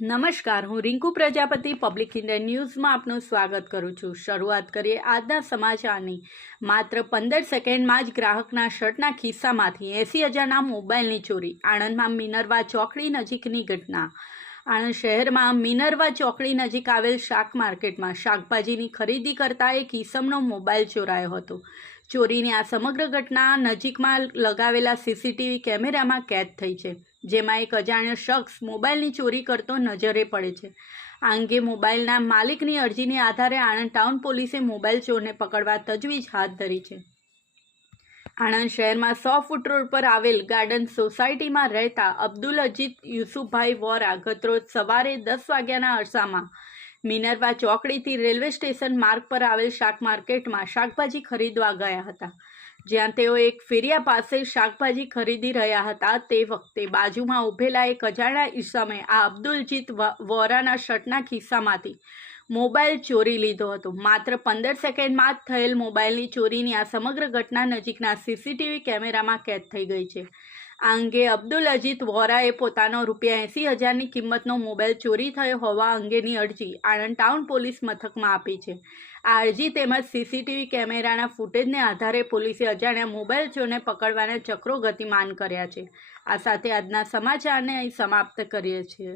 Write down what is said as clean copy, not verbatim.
નમસ્કાર, હું Rinku Prajapati public India ન્યૂઝમાં આપનું સ્વાગત કરું છું। શરૂઆત કરીએ આજના સમાચારની। માત્ર 15 સેકન્ડમાં જ ગ્રાહકના શર્ટના ખિસ્સામાંથી 80,000ના મોબાઈલની ચોરી। આણંદમાં મિનર્વા ચોકડી નજીકની ઘટના। આણંદ શહેરમાં મિનર્વા ચોકડી નજીક આવેલ શાક માર્કેટમાં શાકભાજીની ખરીદી કરતા એક ઈસમનો મોબાઈલ ચોરાયો હતો। ચોરીની આ સમગ્ર ઘટના નજીકમાં લગાવેલા સીસીટીવી કેમેરામાં કેદ થઈ છે, જેમાં એક અજાણ્યો શખ્સ મોબાઈલની ચોરી કરતો નજરે પડે છે। આ અંગે મોબાઈલના માલિકની અરજીને આધારે આણંદ ટાઉન પોલીસે મોબાઈલ ચોરને પકડવા તજવીજ હાથ ધરી છે। આણંદ શહેરમાં 100 ફૂટ રોડ પર આવેલ ગાર્ડન સોસાયટીમાં રહેતા અબ્દુલ અજીત યુસુફભાઈ વોરા ગતરોજ સવારે 10 વાગ્યાના અરસામાં મિનર્વા ચોકડીથી રેલવે સ્ટેશન માર્ગ પર આવેલ શાક માર્કેટમાં શાકભાજી ખરીદવા ગયા હતા, જ્યાં તેઓ એક ફેરિયા પાસે શાકભાજી ખરીદી રહ્યા હતા। તે વખતે બાજુમાં ઊભેલા એક અજાણ્યા ઈસમે આ અબ્દુલજીત વોરાના શર્ટના ખિસ્સામાંથી મોબાઈલ ચોરી લીધો હતો। માત્ર 15 સેકન્ડમાં જ થયેલ મોબાઈલની ચોરીની આ સમગ્ર ઘટના નજીકના સીસીટીવી કેમેરામાં કેદ થઈ ગઈ છે। આ અંગે અબ્દુલ અજીત વોરાએ પોતાનો ₹80,000ની કિંમતનો મોબાઈલ ચોરી થયો હોવા અંગેની અરજી આણંદ ટાઉન પોલીસ મથકમાં આપી છે। આ અરજી તેમજ સીસીટીવી કેમેરાના ફૂટેજને આધારે પોલીસે અજાણ્યા મોબાઈલ ચોરને પકડવાના ચક્રો ગતિમાન કર્યા છે। આ સાથે આજના સમાચારને અહીં સમાપ્ત કરીએ છીએ।